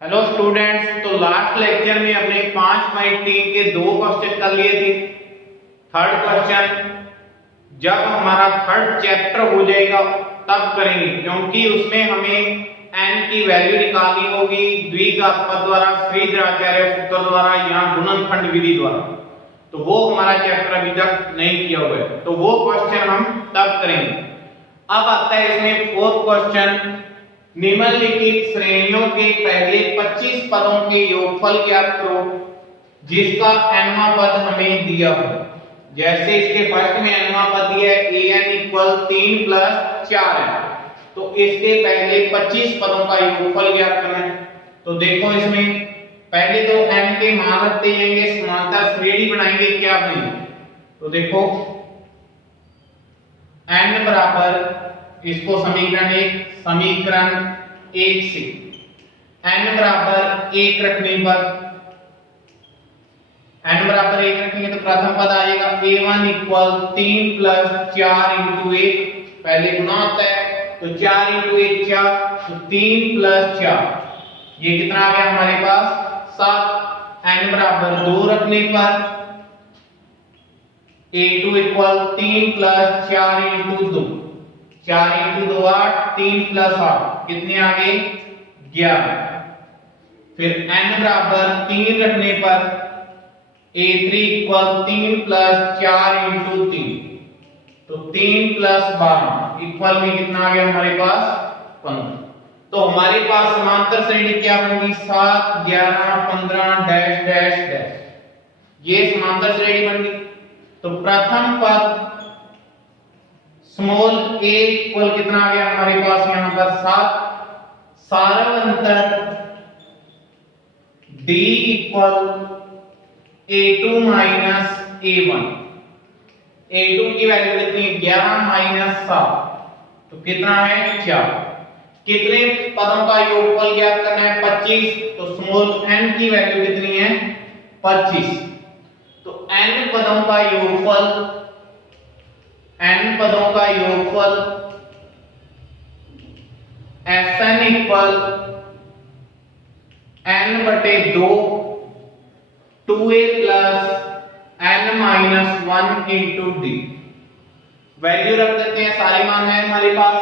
Hello students, तो last lecture में अपने 5.3 के दो क्वेश्चन कर लिए थे। थर्ड क्वेश्चन जब हमारा थर्ड चैप्टर हो जाएगा तब करेंगे, क्योंकि उसमें हमें n की वैल्यू निकालनी होगी द्विघात पद द्वारा, श्रीधराचार्य सूत्र द्वारा या गुणनखंड विधि द्वारा। तो वो हमारा चैप्टर अभी तक नहीं किया हुआ है, तो वो क्वेश्चन हम तब करेंगे। अब आता है इसमें फोर्थ क्वेश्चन, निम्नलिखित श्रेणियों के पहले 25 पदों के योगफल ज्ञात करो जिसका nवां पद हमें दिया हो। जैसे इसके फर्स्ट में nवां पद दिया है an इक्वल 3 प्लस 4 है, तो इसके पहले 25 पदों का योगफल ज्ञात करना है। तो देखो इसमें पहले तो n के मान रखते जाएंगे, समांतर श्रेणी बनाएंगे, क्या बनाएंगे। तो देखो n बराबर, इसको समीकरण एक से n बराबर 1 रखने पर, n बराबर 1 रखेंगे तो प्रथम पद आ जाएगा a1 इक्वल 3 प्लस 4 इंटू 1, पहले गुना होता है तो 4 इंटू 1 4, तो 3 प्लस 4, ये कितना आ गया हमारे पास 7। n बराबर 2 रखने पर a2 equal 3 plus 4 into 2, 4 into 2 8, 3 plus 8 कितने आ गए 11। फिर n बराबर 3 रखने पर a3 इक्वल 3 प्लस 4 इंटू 3, तो 3 प्लस 12 इक्वल में कितना आ गया हमारे पास 15। तो हमारे पास समांतर श्रेणी क्या बनेगी 7 11 15 डैश डैश डैश, ये समांतर श्रेणी बन गई। तो प्रथम पद स्मॉल a इक्वल कितना आ गया हमारे पास यहां पर 7, सारवंतर d equal a2 minus a1, a2 की वैल्यू कितनी है 11 माइनस 7, तो कितना है 4। कितने पदों का योगफल ज्ञात करना है 25, तो स्मॉल n की वैल्यू कितनी है 25। तो n पदों का योगफल, n पदों का योगफल Sn इक्वल n बटे 2 2a plus n minus 1 into D. Value रख देते हैं, सारे मान है हमारे पास।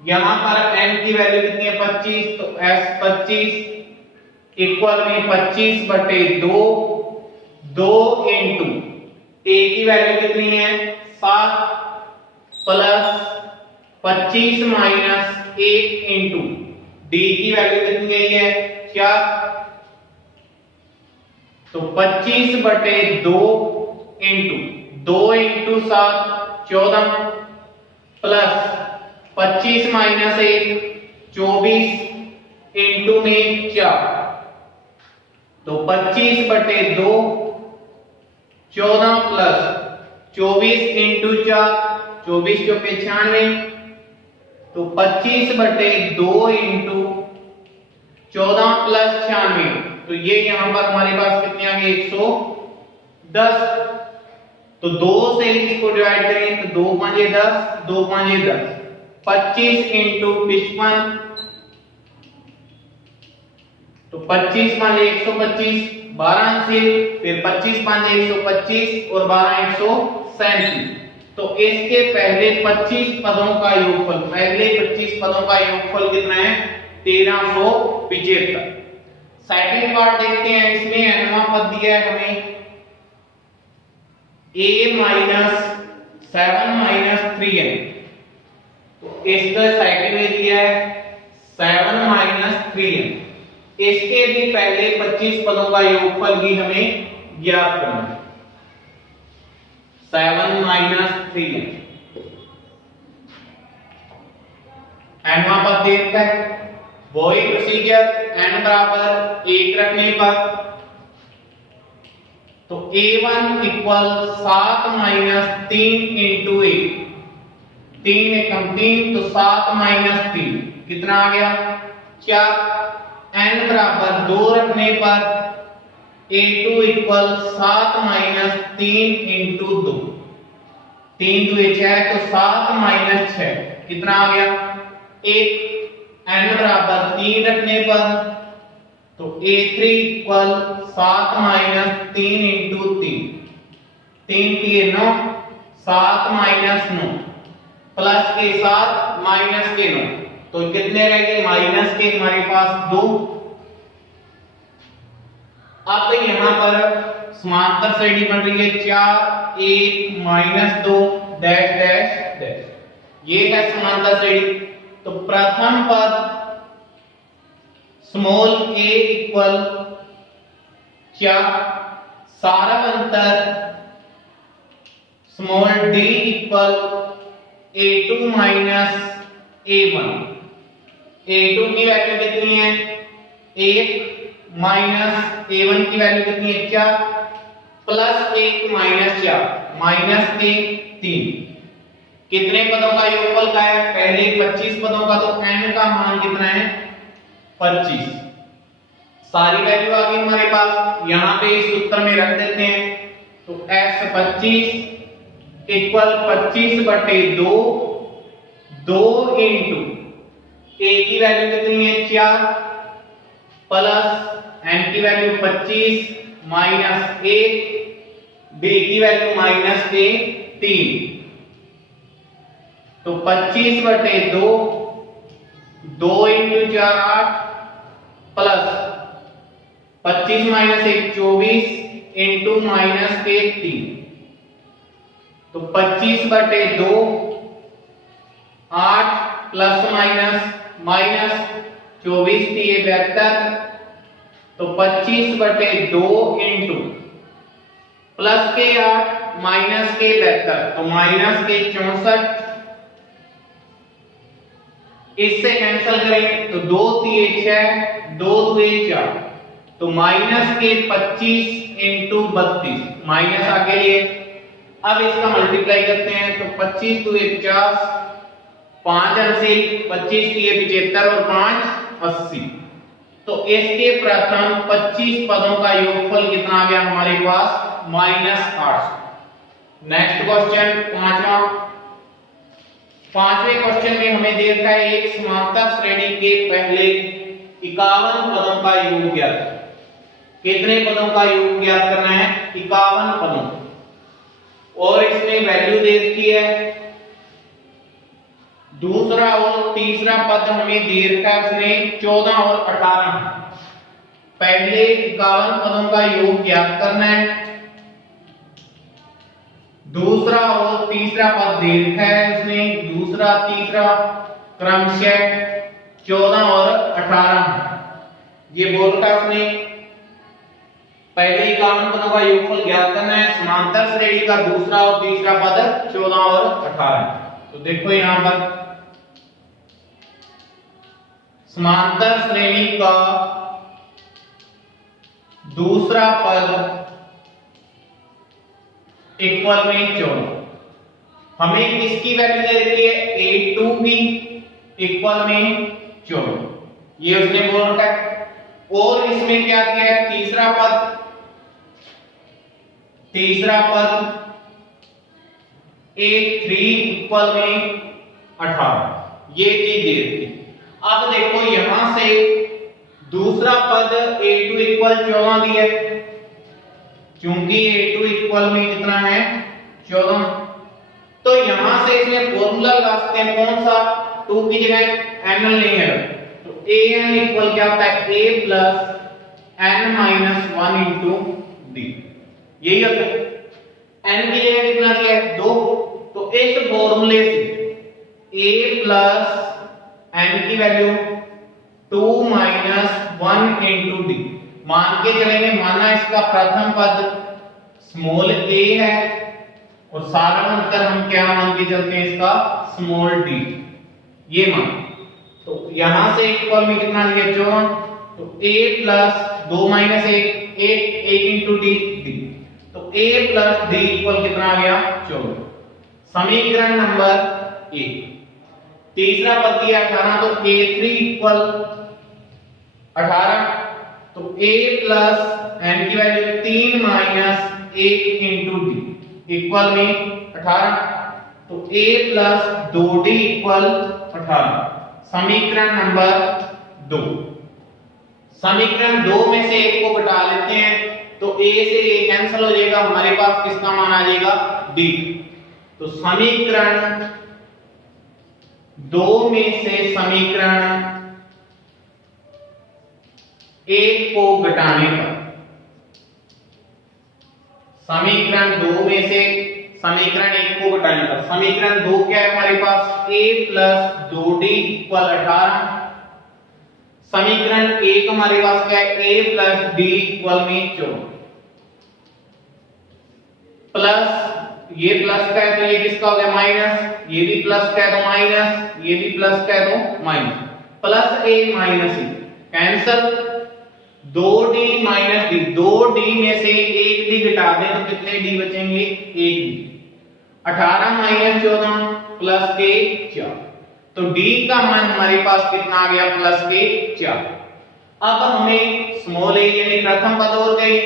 यहां पर n की वैल्यू कितनी है 25, तो s 25 इक्वल में 25 बटे 2 2 इंटू a की वैल्यू कितनी है 7 प्लस 25 माइनस 1 इंटू d की वैल्यू कितनी गई है 4, तो 25 बटे 2 into 2 into 7 14 plus 25 minus 1 24 into में 4, तो 25 बटे 2 14 प्लस 24 इंटू 4 24 चौके 96, तो 25 बटे 2 इंटू 14 प्लस 96, तो ये यहां पर हमारे पास कितने आ गए 110। तो 2 से इसको डिवाइड करें तो 2 5 10, 2 5 10, 25 इंटू 55, तो 25 5 125, 12 से फिर 25 5 125 और 12 137। तो इसके पहले 25 पदों का योगफल, पहले 25 पदों का योगफल कितना है 1375। सेकंड पार्ट देखते हैं, इसमें nवां पद दिया है हमें a माइनस 7 माइनस 3n, तो इसका सेकंड में दिया है 7 माइनस 3n। इसके भी पहले 25 पदों का योगफल ही हमें ज्ञात करना है 7 माइनस 3n। nवां पद देखता है वही प्रोसीजर, n बराबर 1 रखने पर, तो a1 इक्वल 7 माइनस 3 इंटू 1, 3 एकम 3, तो 7 माइनस 3 कितना आ गया 4। n बराबर 2 रखने पर a2 इक्वल 7 माइनस 3 इंटू 2, 3 2 6, तो 7 माइनस 6 कितना आ गया 1। n बराबर 3 रखने पर तो a3 equal 7 minus 3 into 3, 3 3 9, 7 minus 9 plus के 7 माइनस के 9, तो कितने रह गए माइनस के हमारे पास 2। अब यहां पर समांतर श्रेणी बन रही है 4 1 माइनस 2 डैश डैश डैश, ये है समांतर श्रेणी। तो प्रथम पद स्मॉल a इक्वल 4, सारांतर small d equal a2 minus a1, a2 की वैल्यू कितनी है 1 माइनस a1 की वैल्यू कितनी है 4, प्लस 1 माइनस 4 माइनस के 3, कितने पदों का योगफल का है पहले 25 पदों का, तो n का मान कितना है 25। सारी वैल्यू आ गई हमारे पास, यहां पे इस सूत्र में रख देते हैं। तो x 25 इक्वल 25 बटे 2, 2 इंटू a की वैल्यू कितनी है 4 प्लस n की वैल्यू 25 माइनस 1, b की वैल्यू माइनस के 3, तो 25 बटे 2, 2 into 4 8 plus 25 minus 1 24 into minus के 3, तो 25 बटे 2 8 प्लस माइनस माइनस 24 3 72, तो 25 बटे 2 इंटू प्लस के 8 माइनस के 72, तो माइनस के 64, इससे कैंसिल करें तो 2 3 6 2 2 4, तो माइनस के 25 इंटू 32 माइनस आगे लिए। अब इसका मल्टीप्लाई करते हैं तो 25 2 50, 5 80, 25 3 75 और 5 80, तो इसके प्रथम 25 पदों का योगफल कितना आ गया हमारे पास -800। नेक्स्ट क्वेश्चन पांचवें क्वेश्चन में हमें दे रखा है एक समांतर श्रेणी के पहले 51 पदों का योग ज्ञात। कितने पदों का योग ज्ञात करना है 51 पदों, और इसमें वैल्यू दे रखी है दूसरा और तीसरा पद हमें दे रखा है उसने 14 और 18। पहले 51 पदों का योग ज्ञात करना है, दूसरा और तीसरा पद दे रखा है उसने दूसरा तीसरा क्रमशः 14 और 18। ये बोल रखा है उसने पहले 51 पदों का योगफल ज्ञात करना है, समांतर श्रेणी का दूसरा और तीसरा पद 14 और 18। तो देखो यहां पर समांतर श्रेणी का दूसरा पद इक्वल में 14, हमें किसकी वैल्यू दे रखी है a2 की इक्वल में 14, ये उसने बोल रखा है। और इसमें क्या दिया है तीसरा पद a3 इक्वल में 18, ये चीज दे रखी। अब देखो यहां से दूसरा पद a2 इक्वल 14 दिया है, क्योंकि a2 इक्वल में कितना है 14, तो यहां से इसमें फॉर्मूला लगा सकते हैं कौन सा 2 की जगह n लेंगे, तो an इक्वल क्या होता है a plus n minus 1 into d, यही होता है। n की जगह कितना दिया है 2, तो इस फॉर्मूले से a प्लस n की वैल्यू 2 माइनस 1 इंटू d मान के चलेंगे। माना इसका प्रथम पद स्मॉल a है और सारा अंतर हम क्या मान के चलते हैं इसका स्मॉल d, ये मान। तो यहां से इक्वल में कितना दिया 14, तो a plus 2 minus 1 1 into d, तो a प्लस d इक्वल कितना आ गया 14। समीकरण नंबर 1। तीसरा पद दिया 18, तो a3 इक्वल 18, तो a प्लस n की value 3 minus 1 into d equal में 18, तो a प्लस 2d इक्वल 18। समीकरण नंबर 2। समीकरण दो में से एक को घटा लेते हैं तो a से a कैंसिल हो जाएगा, हमारे पास किसका मान आ जाएगा d। तो समीकरण दो में से समीकरण एक को घटाने पर, समीकरण दो में से समीकरण एक को घटाने पर, समीकरण दो क्या है हमारे पास a प्लस 2d इक्वल 18। समीकरण एक हमारे पास क्या है a प्लस d इक्वल में 14 प्लस ये प्लस का है तो ये किसका हो गया माइनस, ये भी प्लस का है तो माइनस, ये भी प्लस का है तो minus, plus a minus e cancel, 2d minus d, 2d में से एक d घटा दें तो कितने d बचेंगे, एक d, 18 माइनस 14 प्लस के 4, तो d का मान हमारे पास कितना आ गया प्लस के 4। अब हमें स्मॉल a यानी प्रथम पद और गई,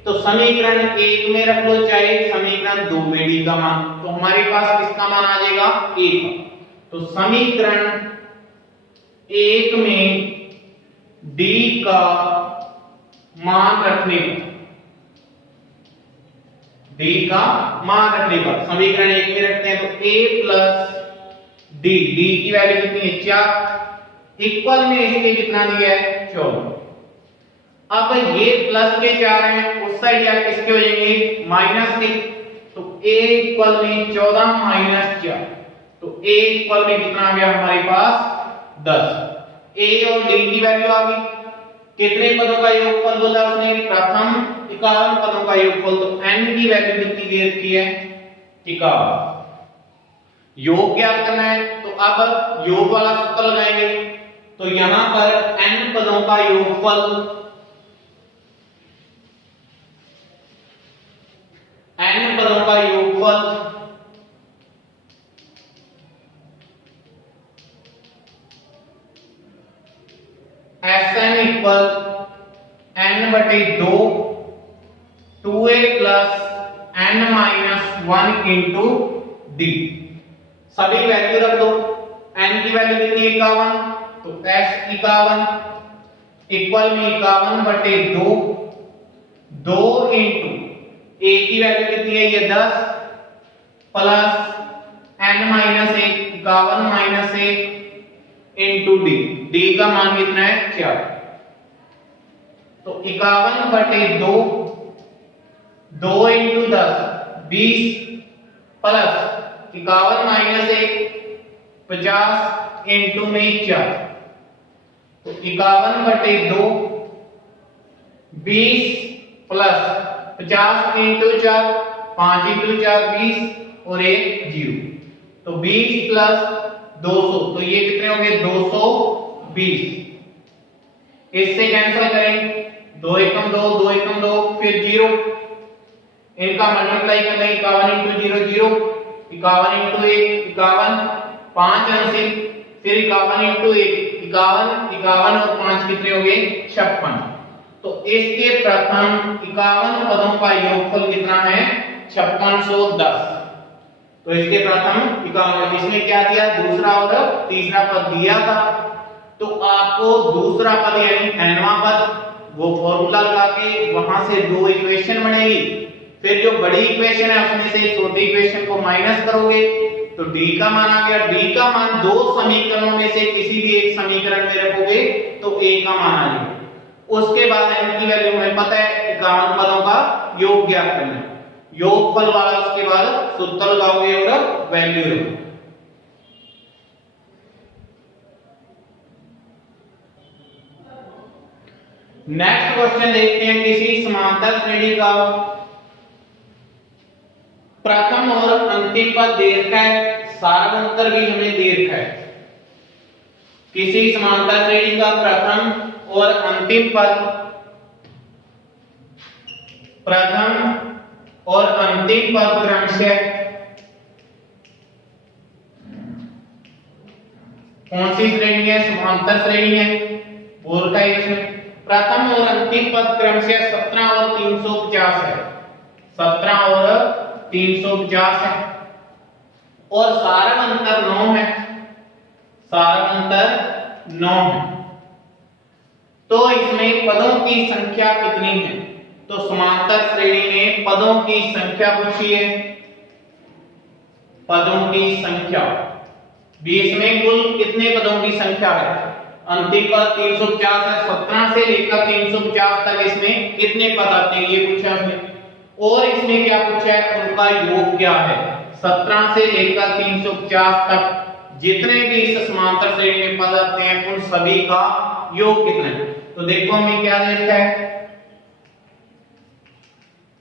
तो समीकरण एक में रख लो चाहे समीकरण दो में d का मान, तो हमारे पास किसका मान आ जाएगा एक। तो समीकरण एक में d का मान रखने पर, d का मान रखने पर समीकरण एक में रखते हैं तो a प्लस d, d की वैल्यू कितनी है 4 इक्वल में इसके कितना दिया है 14। अब ये प्लस के 4 हैं, उस साइड या किसके हो जाएंगे माइनस के, तो a इक्वल में 14 माइनस 4, तो a इक्वल में कितना आ गया हमारे पास 10। a और d की वैल्यू आ गई, कितने पदों का योगफल बोला उसने, प्रथम 51 पदों का योगफल, तो n की वैल्यू कितनी दे रखी है 51। योग ज्ञात करना है तो अब योग वाला सूत्र लगाएंगे, तो यहां पर n पदों का योगफल, n पदों का योगफल Sn इक्वल n बटे 2 2a plus n minus 1 into d, सभी वैल्यू रख दो, n की वैल्यू कितनी है 51, तो s 51 इक्वल में 51 बटे 2 2 इंटू a की वैल्यू कितनी है ये 10 plus n minus 1 51 minus 1 into d, d का मान कितना है 4, तो 51 बटे 2 2 इंटू 10 20 प्लस 51 माइनस 1 50 इंटू में 4, तो 51 बटे 2 20 प्लस 50 इंटू 4 5 इंटू 4 20 और 1 0, तो 20 प्लस 200, तो ये कितने हो गए 220, इससे कैंसिल करें 2 एकम 2 2 एकम 2 फिर 0, इनका मल्टीप्लाई करना 51 इंटू 0 0, 51 इंटू 1 51, 5 अंशिक, फिर 51 इंटू 1 51, 51 और 5 कितने हो गए 56, तो इसके प्रथम 51 पदों का योगफल कितना है 5610, तो इसके प्रथम 51, इसमें क्या दिया दूसरा और तीसरा पद दिया था, तो आपको दूसरा पद यानी nवां पद वो फॉर्मूला लगा के वहां से दो इक्वेशन बनेगी, फिर जो बड़ी इक्वेशन है उसमें से छोटी इक्वेशन को माइनस करोगे तो d का मान आ गया, d का मान दो समीकरणों में से किसी भी एक समीकरण में रखोगे तो a का मान आ जाएगा। उसके बाद n की वैल्यू हमें पता है 51 पदों का योग ज्ञात करना है, योगफल वाला उसके बाद सूत्र लगाओगे और वैल्यू रखोगे। नेक्स्ट क्वेश्चन देखते हैं, किसी समांतर श्रेणी का प्रथम और अंतिम पद दे रखा है, सारांतर भी हमें दे रखा है। किसी समांतर श्रेणी का प्रथम और अंतिम पद, प्रथम और अंतिम पद क्रमशः कौन सी श्रेणी है, समांतर श्रेणी है, बोल का इसमें प्रथम और अंतिम पद क्रमशः 17 और 350 है, 17 और 350 है, और सारांतर 9 है, सारांतर 9 है। तो इसमें पदों की संख्या कितनी है? तो समांतर श्रेणी में पदों की संख्या पूछी है, पदों की संख्या 20 में कुल कितने पदों की संख्या है? अंतिम पद 350 है, 17 से लेकर 350 तक इसमें कितने पद आते हैं ये पूछा हमने। और इसमें क्या पूछा है? उनका योग क्या है? 17 से लेकर 350 तक जितने भी इस समांतर श्रेणी में पद आते हैं उन सभी का योग कितना है? तो देखो हमें क्या दे रखा है,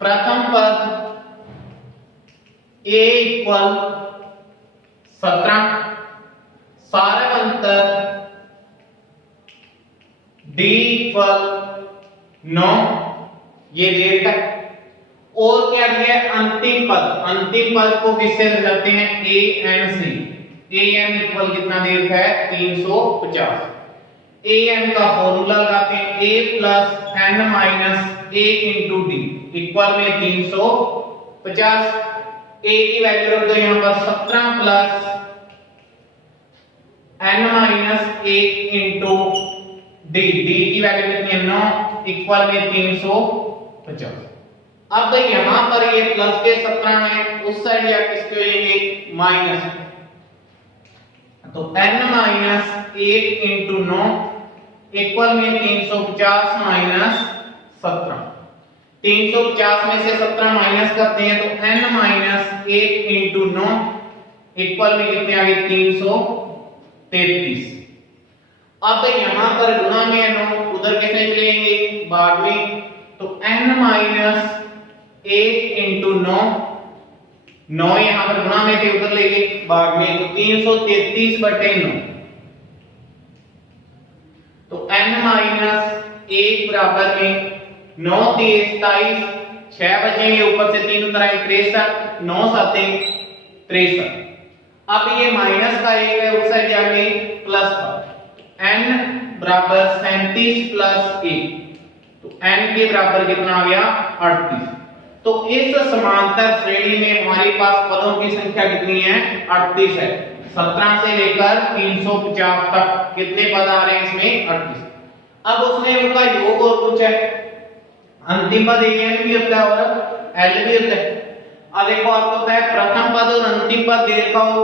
प्रथम पद a इक्वल 17, सारवंतर d इक्वल 9, ये दे रखा है। और क्या दिया है? अंतिम पद को किससे दर्शाते हैं? a n से। a n इक्वल कितना दे रखा है? 350। a n का फॉर्मूला लगाते हैं, a plus n minus 1 into D equal में 350। a की वैल्यू रख दो यहां पर 17 plus n minus 1 into D, D की वैल्यू कितनी है? 9 इक्वल में 350। अब यहां पर ये प्लस के 17 है, उस साइड या किसके हो जाएंगे? माइनस। तो n माइनस 1 इंटू 9 इक्वल में 350 माइनस 17। 350 में से 17 माइनस करते हैं तो n माइनस 1 इंटू 9 इक्वल में कितने आ गए? 333। अब यहां पर गुणा में 9 उधर कैसे चलेंगे? भाग में। तो n माइनस 1 इंटू 9, 9 यहां पर गुणा में थे उधर लेंगे भाग में, तो 333 बटे 9। तो n माइनस 1 बराबर में 9 3 27, 6 बचेंगे, ऊपर से 3 उतर आए 63, 9 7 63। अब ये माइनस का 1 है, उस साइड जाके प्लस का, n बराबर 37 प्लस 1, तो n के बराबर कितना आ गया? 38। तो इस समांतर श्रेणी में हमारे पास पदों की संख्या कितनी है? 38 है। 17 से लेकर 350 तक कितने पद आ रहे हैं इसमें? 38। अब उसने उनका योग और कुछ है, अंतिम पद an भी होता है और l भी होता है। अब देखो आपको पता है प्रथम पद और अंतिम पद दे रखा हो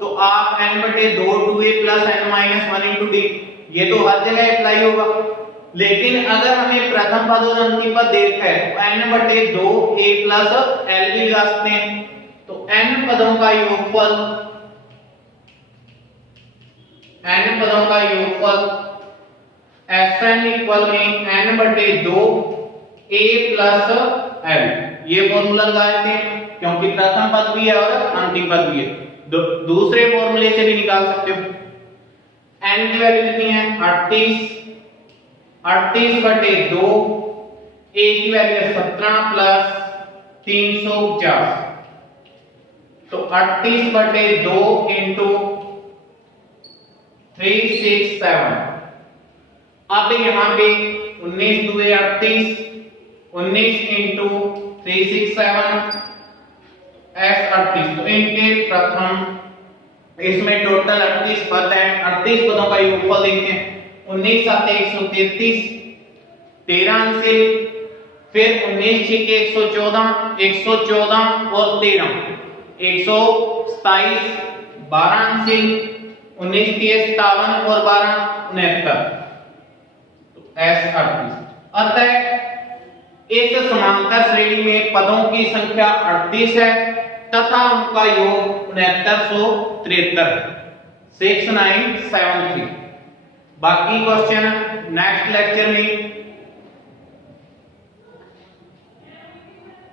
तो आप n बटे 2 2a plus n minus 1 into d, ये तो हर जगह अप्लाई होगा। लेकिन अगर हमें प्रथम पद और अंतिम पद दे रखा है तो n बटे 2 a प्लस l भी लगा सकते हैं। तो n पदों का योगफल fn इक्वल में n बटे 2 a प्लस l, ये फॉर्मूला लगाए थे क्योंकि प्रथम पद भी है और अंतिम पद भी है। दूसरे फॉर्मूले से भी निकाल सकते हो। n की वैल्यू कितनी है? 38 बटे 2, a की वैल्यू है 17 प्लस 350, तो 38 बटे 2 इंटू 367। अब यहां पे 19 2 38, 19 इंटू 367 s 38। तो इनके प्रथम इसमें टोटल 38 पद हैं। 38 पदों का योगफल देखते हैं। 19 7 133, 13 अंश, फिर 19 6 114, 114 और 13 127, 12 अंश, 19 30 57 और 12 69, तो s 38। अतः इस समांतर श्रेणी में पदों की संख्या 38 है तथा उनका योग 6973 है। 6973। बाकी क्वेश्चन नेक्स्ट लेक्चर में